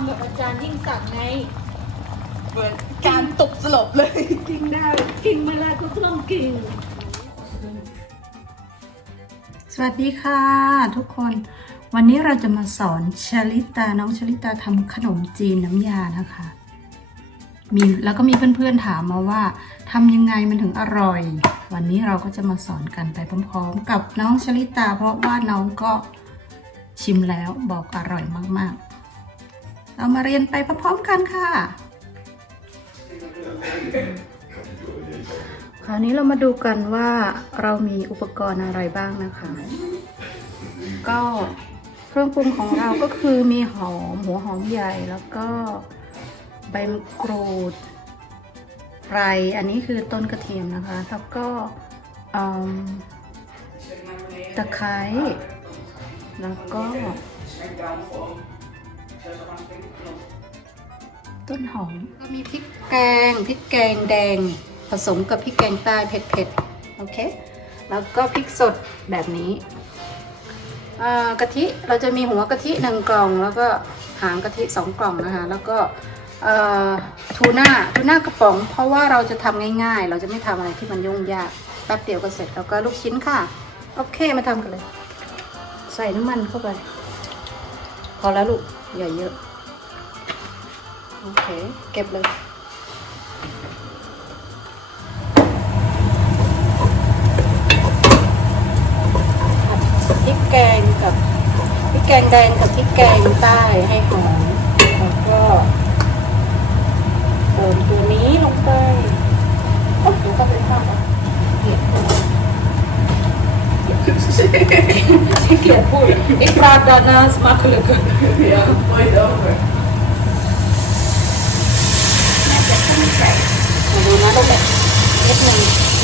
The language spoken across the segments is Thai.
ำแบบอาจารย์ยิ่งศักดิ์ไง เหมือนการตกสลบเลย กินได้กินเมื่อไรก็ต้องกิน สวัสดีค่ะ ทุกคน วันนี้เราจะมาสอนชลิตา น้องชลิตาทำขนมจีนน้ำยานะคะ มีแล้วก็มีเพื่อนๆถามมาว่าทำยังไงมันถึงอร่อย วันนี้เราก็จะมาสอนกันไปพร้อมๆ กับน้องชลิตา เพราะว่าน้องก็ ชิมแล้วบอกอร่อยมากๆ เรามาเรียนไปพร้อมๆกันค่ะ คราวนี้เรามาดูกันว่าเรามีอุปกรณ์อะไรบ้างนะคะ ก็เครื่องปรุงของเราก็คือมีหอมหัวหอมใหญ่แล้วก็ใบมะกรูดไรอันนี้คือต้นกระเทียมนะคะ แล้วก็ตะไคร้ แล้วก็ต้นหอมก็มีพริกแกงพริกแกงแดง ผสมกับพริกแกงใต้เผ็ดๆโอเค แล้วก็พริกสดแบบนี้กะทิเราจะมีหัวกะทิหนึ่งกล่อง แล้วก็หางกะทิสองกล่องนะคะ แล้วก็ทูน่าทูน่ากระป๋อง เพราะว่าเราจะทำง่ายๆ เราจะไม่ทำอะไรที่มันยุ่งยากแป๊บเดียวก็เสร็จแล้วก็ลูกชิ้นค่ะ โอเคมาทำกันเลย ส่น้ำมันเข้าไป พอแล้วลูก อย่าเยอะ โอเค เก็บเลยผัดพริกแกงกับพริกแกงแดงกับพริกแกงใต้ให้หอมแล้วก็เติมตัวนี้ลงไปโอ้เดี๋ยวก็เป็นข้าวอะเกลียดพูด เกลียดพูด Ik praat daarnaast makkelijker. Ja, mooi over. มาดูน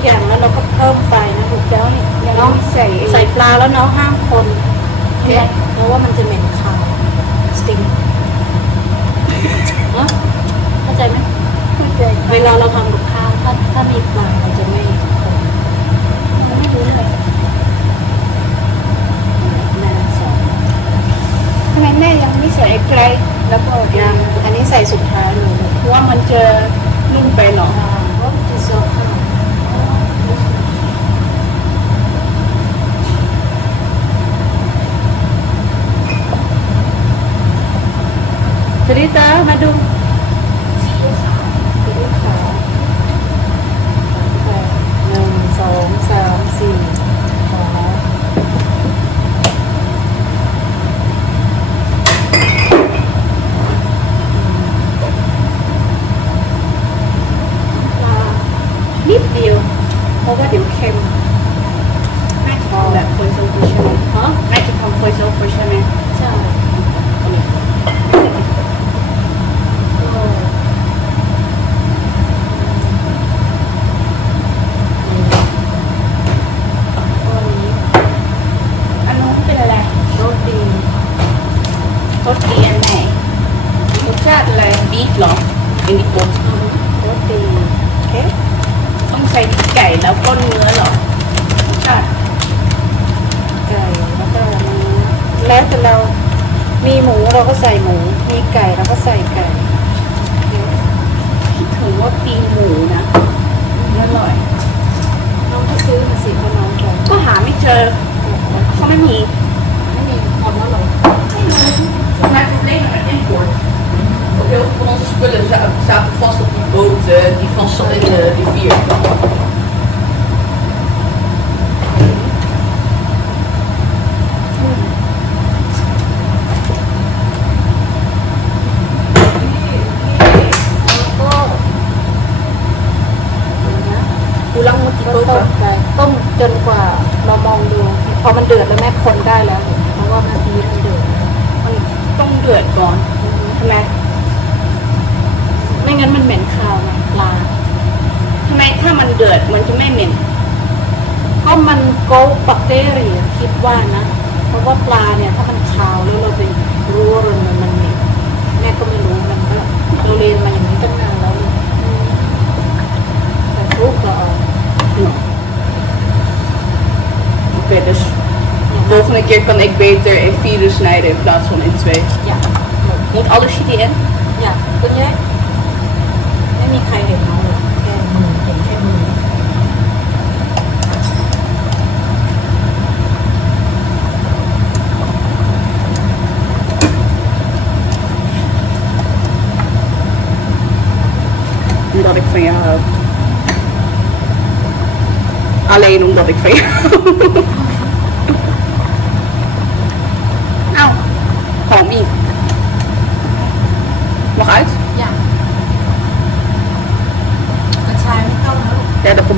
อใส่ทุกอย่างแล้วเราก็เพิ่มไฟนะลูกเดี๋ยวนี่เดี๋ยวน้องใส่ใส่ปลาแล้วน้องห้ามคนโอเคเพราะว่ามันจะเหม็นคาวสติงเนาะเข้าใจไหมเวลาเราทำกับข้าวถ้าถ้ามีปลาเราจะไม่คนมันไม่รู้เลยแม่สอนำไมแม่ยังไม่ใส่ไกลแล้วก็ยังอันนี้ใส่สุดท้ายเลยเพราะว่ามันจะนุ่มไปเนาะอ่าเพราะมันจะซอฟต์มาก สริตามาดู คือลูกค้าแปดหนึ่งสองสามสี่ขอปลานิดเดียว เพราะว่าเดี๋ยวเค็ม แม่จะทำแบบโฟยโซฟูใช่ไหม ฮะ แม่จะทำโฟยโซฟูใช่ไหม ใช่โอ้ตัวนี้ อันนู้นเป็นอะไร รสดี รสดีอันไหนรสชาติอะไรบีฟเหรออันนี้ปุ๊บ รสดี โอเคต้องใส่ไก่แล้วก็เนื้อเหรอรสชาติ ไก่แล้วก็เนื้อ แล้วแต่เรามีหมูเราก็ใส่หมู มีไก่เราก็ใส่ไก่คิดถึงว่าตีนหมูนะอร่อยน้องก็ซื้อมาสิเพราะน้องบอกก็หาไม่เจอเขาไม่มีไม่มีหมดแล้วเหรอ Maar het probleem met import. Heel veel van onze spullen za- zaten vast op die boot eh, die van Sal in de rivier kwam. แล้วก็นะ Hoe lang moet die ก็ koken? ต้มไปต้มจนกว่าเรามองดู พอมันเดือดแล้วแม่คนได้แล้ว เพราะว่าเมื่อกี้มันเดือด มันต้องเดือดก่อนใช่ไหม ไม่งั้นมันเหม็นคาวไงปลาทำไมถ้ามันเดือดมันจะไม่เหม็น ก็มันโกบักเตอรี่คิดว่านะ เพราะว่าปลาเนี่ยถ้ามันคาวแล้วเราไปรู้ว่ามันมันเหม็นแม่ก็ไม่รู้มันก็เราเรียนมาอย่างนี้ตั้งนานแล้วเลยแต่ทุกเราเอา No. Oké, dus อย่าง Volgende keer kan ik beter in vieren snijden in plaats van in twee. อย่าง moet alles hierin. อย่างตัวเนี้ยไม่มีใครเห็นน้องเลยแค่มือเห็นแค่มือ Omdat ik van jou hou. Alleen omdat ik van jou hou.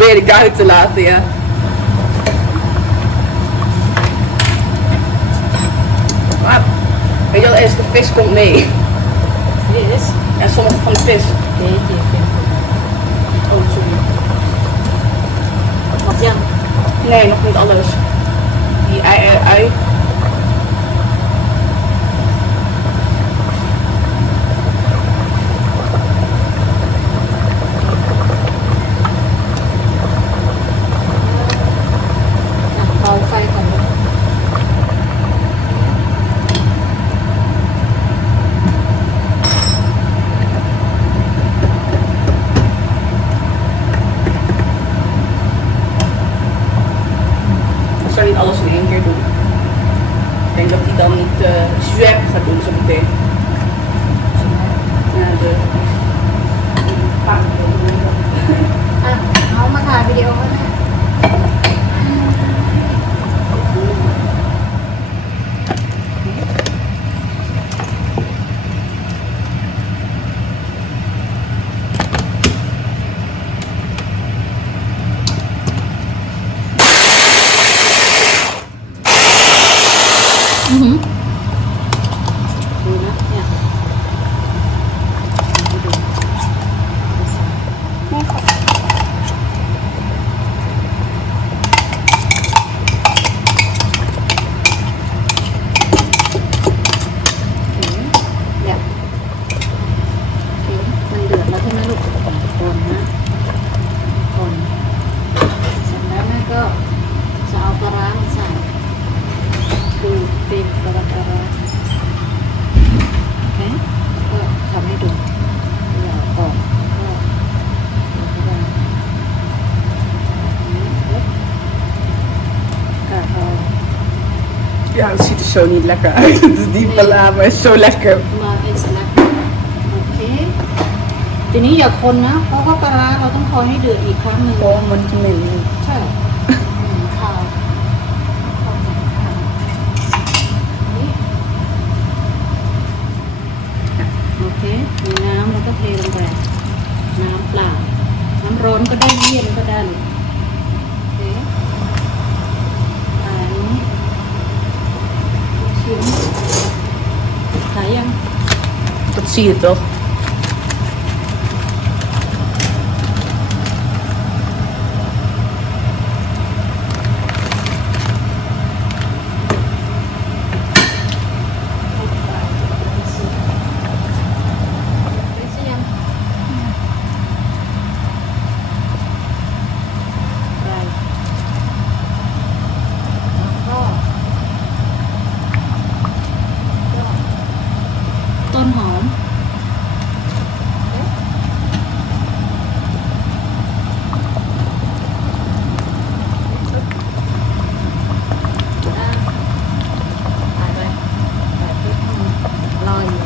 probeer ik uit te laten, ja. Maar, weet je wel, eens de vis komt mee. Vis? Ja, sommige van de vis. Nee, nee, nee. Oh, sorry. Wat ja? Nee, nog niet alles. Die ei, ei, ei. Dan niet uh, zwep gaat doen zo meteen. Ja, de... het ziet er zo niet lekker uit. Het is niet bala, maar het is zo lekker. มาเป็นสลัดโอเคทีนี้อย่าคนนะ เพราะว่าปลาร้าเราต้องคอยให้เดือดอีกครั้งหนึ่ง Oh, man, nee. ใช่อืมข้าวข้าวเหนียวข้าวนี่โอเค มีน้ำแล้วก็เทลงไป น้ำเปล่า น้ำร้อนก็ได้เย็นก็ได้เลยโอเคอันนี้ชิ้นขายยัง Dat zie je toch? ได้สิยังไปแล้วก็ต้นหอม ถ่ายไปถ่ายคลิปให้มันรออยู่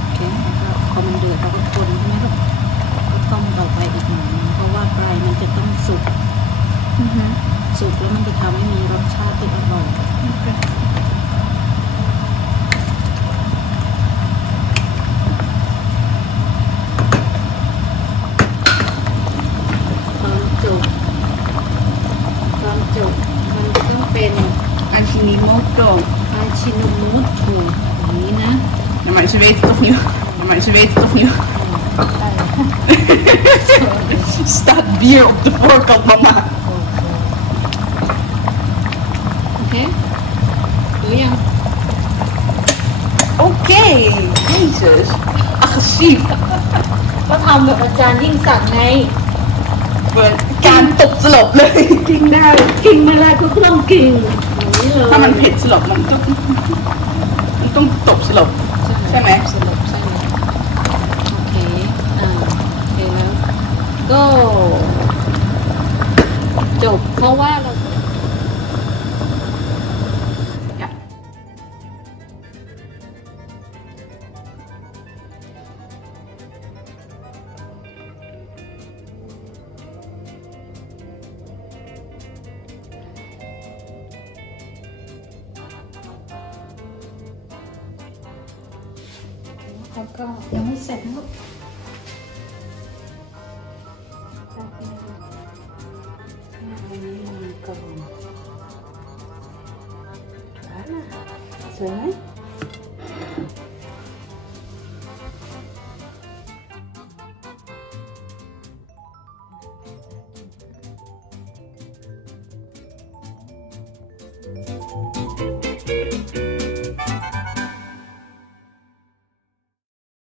โอเคแล้วก็พอมันเดือดเราก็คนใช่ไหมลูกก็ต้มต่อไปอีกหน่อยนึงเพราะว่าปลายมันจะต้องสุกสุกแล้วมันจะทำให้มีรสชาติที่อร่อย ตอนจบตอนจบมันจะต้องเป็น Ajinomoto. อาชิโนมุถูอย่างนี้นะ Ja, maar ze weten toch niet. Ja, maar ze weten toch niet. Staat bier op de voorkant, mama. โอเคหรือยัง Oké, Jezus. Agressief. ก็ทำแบบอาจารย์ยิ่งศักดิ์ไง Gewoon kaan top te lop. กินได้กินเมื่อไรก็ต้องกินอย่างนี้เลย Maar mijn pit te lop. Maar toch. Toch top te lop. ใช่ไหมสรุปใช่ไหมโอเค อ่าโอเคแล้วก็ จบ เพราะว่าเรา สว